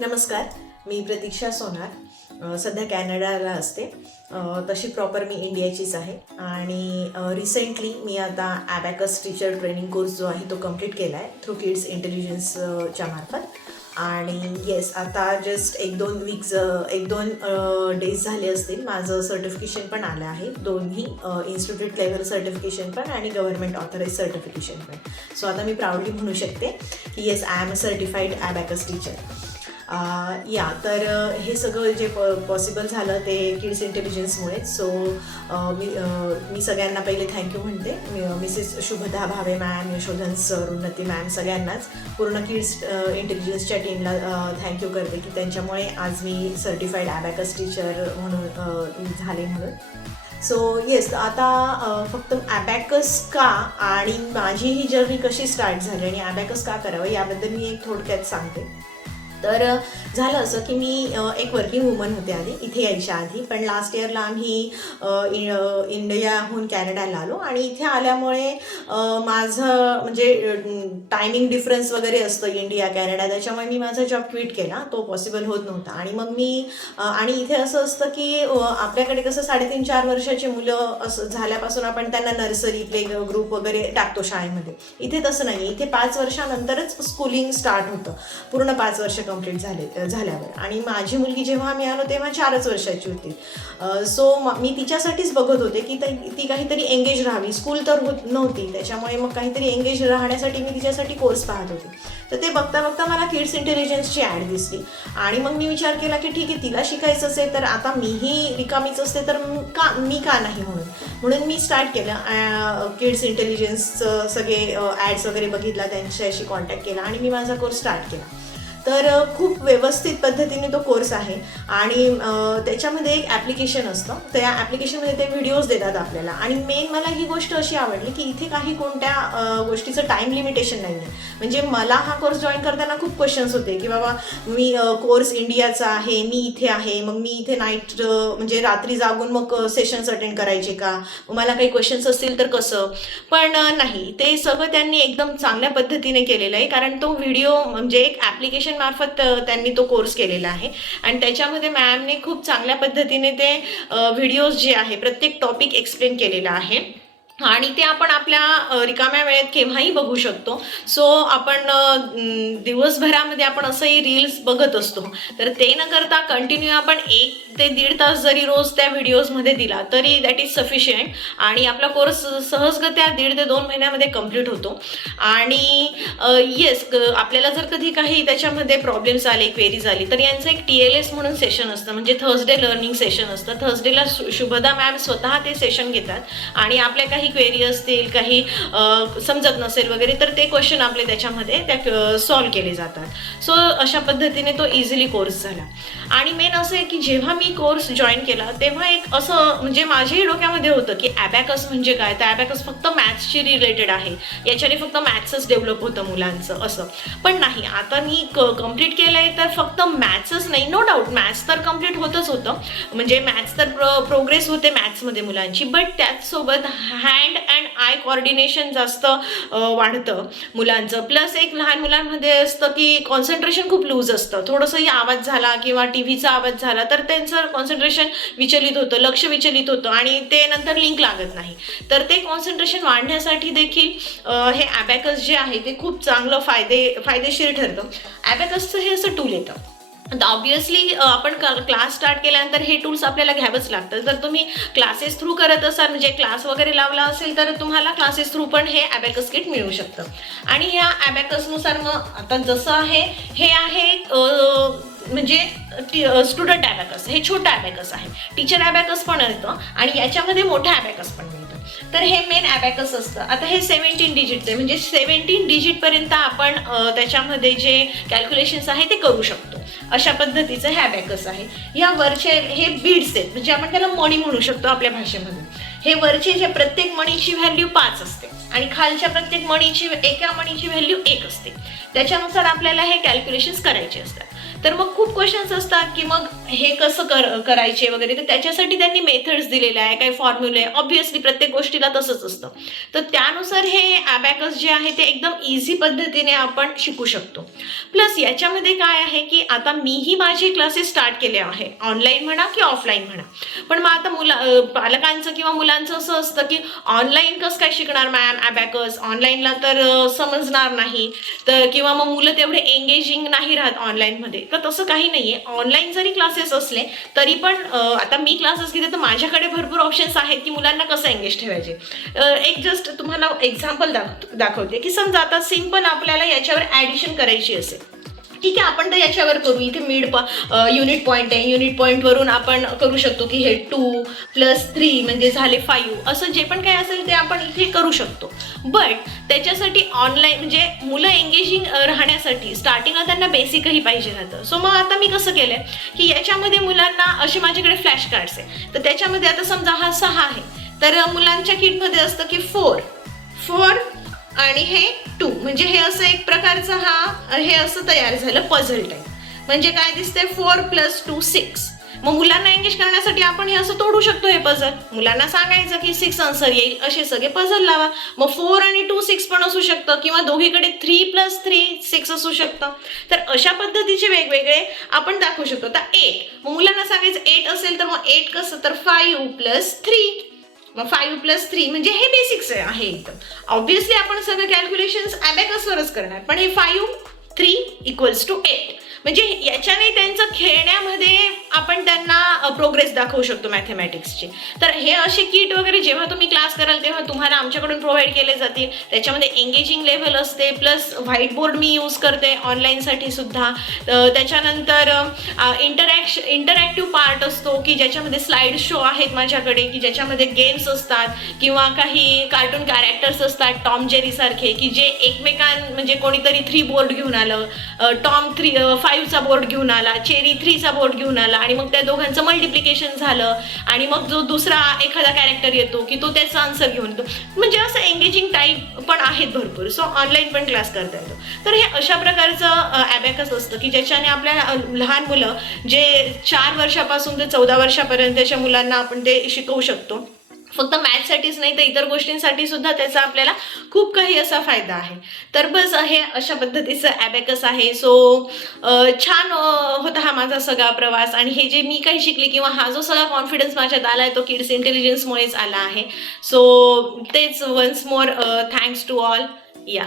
नमस्कार, मी प्रतीक्षा सोनार. सध्या कॅनडाला असते. तशी प्रॉपर मी इंडियाचीच आहे आणि रिसेंटली मी आता ॲबॅकस टीचर ट्रेनिंग कोर्स जो आहे तो कंप्लीट केला आहे थ्रू किड्स इंटेलिजन्सच्या मार्फत. आणि येस, आता जस्ट एक दोन डेज झाले असतील माझं सर्टिफिकेशन पण आलं आहे. दोन्ही इन्स्टिट्यूट लेवल सर्टिफिकेशन पण आणि गव्हर्नमेंट ऑथराईज सर्टिफिकेशन पण. सो आता मी प्राऊडली म्हणू शकते की yes, I am a certified abacus teacher. तर हे सगळं जे पॉसिबल झालं ते किड्स इंटेलिजन्समुळेच. सो मी सगळ्यांना पहिले थँक्यू म्हणते. Mrs Shubhada Bhave ma'am, Yashodhan sir, उन्नती मॅम, सगळ्यांनाच पूर्ण किड्स इंटेलिजन्सच्या टीमला थँक्यू करते की त्यांच्यामुळे आज मी सर्टिफाईड ॲबॅकस टीचर म्हणून झाले म्हणून. सो येस, आता फक्त ॲबॅकस का आणि माझी ही जर्नी कशी स्टार्ट झाली आणि ॲबॅकस का करावं याबद्दल मी एक थोडक्यात सांगते. तर झालं असं की मी एक वर्किंग वुमन होते आधी इथे यायच्या आधी, पण लास्ट इयरला आम्ही इंडियाहून कॅनडाला आलो आणि इथे आल्यामुळे माझं म्हणजे टायमिंग डिफरन्स वगैरे असतं इंडिया कॅनडा, त्याच्यामुळे मी माझा जॉब क्विट केला. तो पॉसिबल होत नव्हता. आणि मग मी आणि इथे असं असतं की आपल्याकडे कसं 3.5-4 वर्षाची मुलं असं झाल्यापासून आपण त्यांना नर्सरी, प्ले ग्रुप वगैरे टाकतो शाळेमध्ये. इथे तसं नाही. इथे 5 वर्षानंतरच स्कूलिंग स्टार्ट होतं, पूर्ण 5 वर्ष कंप्लीट झाल्यावर. आणि माझी मुलगी जेव्हा आम्ही आलो तेव्हा 4च वर्षाची होती. सो मी तिच्यासाठीच बघत होते की ती काहीतरी एंगेज राहावी. स्कूल तर होत नव्हती, त्याच्यामुळे मग काहीतरी एंगेज राहण्यासाठी मी तिच्यासाठी कोर्स पाहत होते. तर ते बघता बघता मला किड्स इंटेलिजन्सची ॲड दिसली आणि मग मी विचार केला की ठीक आहे, तिला शिकायचं असेल तर आता मीही रिकामीच असते तर मी का नाही म्हणून मी स्टार्ट केलं. किड्स इंटेलिजन्सचं सगळे ॲड्स वगैरे बघितला, त्यांच्याशी कॉन्टॅक्ट केला आणि मी माझा कोर्स स्टार्ट केला. तर खूप व्यवस्थित पद्धतीने तो कोर्स आहे आणि त्याच्यामध्ये एक ॲप्लिकेशन असतं. त्या ॲप्लिकेशनमध्ये ते व्हिडिओज देतात आपल्याला. आणि मेन मला ही गोष्ट अशी आवडली की इथे काही कोणत्या गोष्टीचं टाईम लिमिटेशन नाही आहे. म्हणजे मला हा कोर्स जॉईन करताना खूप क्वेश्चन्स होते की बाबा मी कोर्स इंडियाचा आहे, मी इथे आहे, मग मी इथे नाईट म्हणजे रात्री जागून मग सेशन्स अटेंड करायचे का, मला काही क्वेश्चन्स असतील तर कसं. पण नाही, ते सगळं त्यांनी एकदम चांगल्या पद्धतीने केलेलं आहे. कारण तो व्हिडिओ म्हणजे एक ॲप्लिकेशन मार्फत त्यांनी तो कोर्स केलेला आहे आणि त्याच्यामध्ये मॅमने खूप चांगल्या पद्धतीने ते व्हिडिओज जे आहे प्रत्येक टॉपिक एक्सप्लेन केलेला आहे आणि ते आपण आपल्या रिकाम्या वेळेत केव्हाही बघू शकतो. सो आपण दिवसभरामध्ये आपण असंही रील्स बघत असतो, तर ते न करता कंटिन्यू आपण 1 ते 1.5 तास जरी रोज त्या व्हिडिओजमध्ये दिला तरी दॅट इज सफिशियंट आणि आपला कोर्स सहजगत्या 1.5 ते 2 महिन्यामध्ये कंप्लीट होतो. आणि येस, आपल्याला जर कधी काही त्याच्यामध्ये प्रॉब्लेम्स आले, क्वेरीज आली, तर यांचं एक TLS म्हणून सेशन असतं, म्हणजे थर्सडे लर्निंग सेशन असतं. थर्सडेला शुभदा मॅम स्वतः ते सेशन घेतात आणि आपल्या काही क्वेरी असतील, काही समजत नसेल वगैरे, तर ते क्वेश्चन आपले त्याच्यामध्ये सॉल्व्ह केले जातात. सो अशा पद्धतीने तो इझिली कोर्स झाला. आणि मेन असं आहे की जेव्हा मी कोर्स जॉईन केला तेव्हा एक असं म्हणजे माझ्याही डोक्यामध्ये होतं की ॲबॅकस म्हणजे काय, तर ॲबॅकस फक्त मॅथ्सशी रिलेटेड आहे, याच्याने फक्त मॅथ्सच डेव्हलप होतं मुलांचं असं. पण नाही, आता मी कम्प्लीट केलं आहे तर फक्त मॅथ्सच नाही, नो डाऊट मॅथ्स तर कम्प्लीट होतच होतं, म्हणजे मॅथ्स तर प्रोग्रेस होते मॅथ्समध्ये मुलांची, बट त्याचसोबत हँड अँड आय कॉर्डिनेशन जास्त वाढतं मुलांचं. प्लस एक लहान मुलांमध्ये असतं की कॉन्सन्ट्रेशन खूप लूज असतं. थोडंसंही आवाज झाला किंवा टीव्हीचा आवाज झाला तर त्यांचं कॉन्सन्ट्रेशन विचलित होतं, लक्ष विचलित होतं आणि ते नंतर लिंक लागत नाही. तर ते कॉन्सन्ट्रेशन वाढण्यासाठी देखील हे ॲबॅकस जे आहे ते खूप चांगलं फायदेशीर ठरतं. ॲबॅकसचं हे असं टूल येतं. आता ऑब्विसली आपण क्लास स्टार्ट केल्यानंतर हे टूल्स आपल्याला घ्यावंच लागतं. जर तुम्ही क्लासेस थ्रू करत असाल, म्हणजे क्लास वगैरे लावला असेल, तर तुम्हाला क्लासेस थ्रू पण हे ॲबॅकस किट मिळू शकतं. आणि या ॲबॅकसनुसार मग आता जसं आहे हे आहे म्हणजे स्टुडंट ॲबॅकस, हे छोटं ॲबॅकस आहे. टीचर ॲबॅकस पण येतं आणि याच्यामध्ये मोठं ॲबॅकस पण मिळतं. तर हे मेन ॲबॅकस असतं. आता हे 17 डिजिटचं आहे, म्हणजे 17 डिजिटपर्यंत आपण त्याच्यामध्ये जे कॅल्क्युलेशन्स आहे ते करू शकतो. अशा पद्धतीचं हे ॲबॅकस आहे. या वरचे हे बीड्स आहेत, म्हणजे आपण त्याला मणी म्हणू शकतो आपल्या भाषेमध्ये. हे वरचे जे प्रत्येक मणीची व्हॅल्यू 5 असते आणि खालच्या प्रत्येक एका मणीची व्हॅल्यू 1 असते. त्याच्यानुसार आपल्याला हे कॅल्क्युलेशन्स करायचे असतात. तर मग खूप क्वेश्चन्स असतात की मग हे कसं करायचे वगैरे, तर त्याच्यासाठी त्यांनी मेथड्स दिलेले आहे, काही फॉर्म्युले, ऑब्व्हियसली प्रत्येक गोष्टीला तसंच असतं. तर त्यानुसार हे अबॅकस जे आहे ते एकदम इझी पद्धतीने आपण शिकू शकतो. प्लस याच्यामध्ये काय आहे की आता मीही माझे क्लासेस स्टार्ट केले आहे, ऑनलाईन म्हणा की ऑफलाईन म्हणा. पण मग आता पालकांचं किंवा मुलांचं असं असतं की ऑनलाईन कसं काय शिकणार मॅम अबॅकस, ऑनलाईनला तर समजणार नाही, तर किंवा मग मुलं तेवढे एंगेजिंग नाही राहत ऑनलाईनमध्ये. तर तसं काही नाहीये, ऑनलाईन जरी क्लासेस असले तरी पण आता मी क्लासेस घेते तर माझ्याकडे भरपूर ऑप्शन्स आहेत की मुलांना कसं एंगेज ठेवायचे. एक जस्ट तुम्हाला एक्झाम्पल दाखवते की समजा आता सिंपल आपल्याला याच्यावर ॲडिशन करायची असेल, ठीक आहे, आपण तर याच्यावर करू. इथे युनिट पॉईंट आहे, युनिट पॉईंटवरून आपण करू शकतो की हे 2 + 3 म्हणजे झाले 5, असं जे पण काही असेल ते आपण इथे करू शकतो. बट त्याच्यासाठी ऑनलाईन म्हणजे मुलं एंगेजिंग राहण्यासाठी स्टार्टिंगला त्यांना बेसिकही पाहिजे राहतं. सो मग आता मी कसं केलंय की याच्यामध्ये मुलांना असे माझ्याकडे फ्लॅश कार्ड्स आहे, तर त्याच्यामध्ये आता समजा हा 6 आहे, तर मुलांच्या किटमध्ये असतं की 4 आणि हे 2, म्हणजे हे असं एक प्रकारचं हे असं तयार झालं पझल टाईप. म्हणजे काय दिसतंय 4 + 2 6. मग मुलांना एंगेज करण्यासाठी आपण हे असं तोडू शकतो हे पझल. मुलांना सांगायचं की 6 आन्सर येईल, असे सगळे पझल लावा. मग 4 आणि 2 6 पण असू शकतं, किंवा दोघीकडे 3 + 3 6 असू शकतं. तर अशा पद्धतीचे वेगवेगळे आपण दाखवू शकतो. आता 8, मग मुलांना सांगायचं 8 असेल तर मग 8 कसं, तर 5 + 3. मग 5 + 3 म्हणजे हे बेसिक्स आहे एकदम. ऑब्व्हियसली आपण सगळं कॅल्क्युलेशन्स अबॅकसवरच करणार, पण हे 5 3 = 8, म्हणजे याच्याने त्यांचं खेळण्यामध्ये आपण त्यांना प्रोग्रेस दाखवू शकतो मॅथमॅटिक्सची. तर हे असे किट वगैरे जेव्हा तुम्ही क्लास कराल तेव्हा तुम्हाला आमच्याकडून प्रोव्हाइड केले जातील. त्याच्यामध्ये एंगेजिंग लेव्हल असते, प्लस व्हाईट बोर्ड मी यूज करते ऑनलाईनसाठी सुद्धा. त्याच्यानंतर इंटरॅक्टिव्ह पार्ट असतो की ज्याच्यामध्ये स्लाइड शो आहेत माझ्याकडे, की ज्याच्यामध्ये गेम्स असतात किंवा काही कार्टून कॅरेक्टर्स असतात टॉम जेरी सारखे, की जे म्हणजे कोणीतरी 3 बोर्ड घेऊन आलं, टॉम 5चा बोर्ड घेऊन आला, चेरी 3चा बोर्ड घेऊन आला, आणि मग त्या दोघांचं मल्टिप्लिकेशन झालं, आणि मग जो दुसरा एखादा कॅरेक्टर येतो की तो त्याचा आन्सर घेऊन येतो. म्हणजे असं एंगेजिंग टाईप पण आहेत भरपूर. सो ऑनलाईन पण क्लास करता येतो. तर हे अशा प्रकारचं अबॅकस असतं की ज्याच्याने आपल्या लहान मुलं जे 4 वर्षापासून ते 14 वर्षापर्यंतच्या मुलांना आपण ते शिकवू शकतो. फक्त मॅथ्ससाठीच नाही तर इतर गोष्टींसाठी सुद्धा त्याचा आपल्याला खूप काही असा फायदा आहे. तर बस हे अशा पद्धतीचं अबॅकस आहे. सो छान होता हा माझा सगळा प्रवास, आणि हे जे मी काही शिकली किंवा हा जो सगळा कॉन्फिडन्स माझ्यात आला आहे तो किड्स इंटेलिजन्समुळेच आला आहे. सो तेच once more thanks to all. या